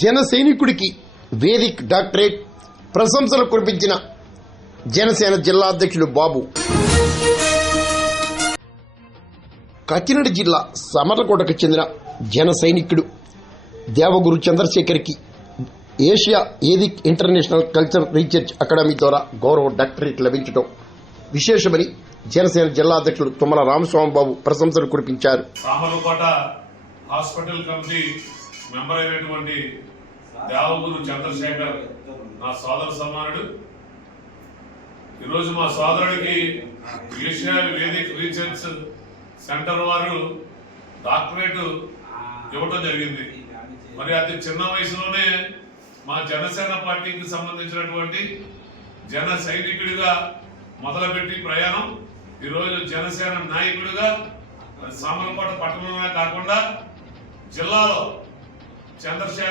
జన సైనికుడికి Vedic doctorate, ప్రశంసలు కురిపించిన జనసేన జిల్లా అధ్యక్షుడు బాబు. కాకినాడ జిల్లా సమర్లకోటకు చెందిన జన సైనికుడు దేవగురు చంద్రశేఖర్కి Asia vedic international culture research academy ద్వారా గౌరవ డాక్టరేట్ లభించడం విశేషమని జనసేన జిల్లా అధ్యక్షుడు తుమ్మల రామస్వామి బాబు ప్రశంసలు కురిపించారు. సమర్లకోట హాస్పిటల్ కమిటీ మెంబర్ అయినటువంటి దేవగురు చంద్రశేఖర్ నా సోదర సమానుడు. ఈరోజు మా సోదరుడికి ఏషియా వేదిక్ రీసెర్చ్ సెంటర్ వారు డాక్టరేట్ ఇవ్వడం జరిగింది. మరి అతి చిన్న వయసులోనే మా జనసేన పార్టీకి సంబంధించినటువంటి జన సైనికుడిగా మొదలుపెట్టి ప్రయాణం ఈరోజు జనసేన నాయకుడిగా సమర్లకోట పట్టణంలో కాకుండా జిల్లాలో చంద్రశేఖర్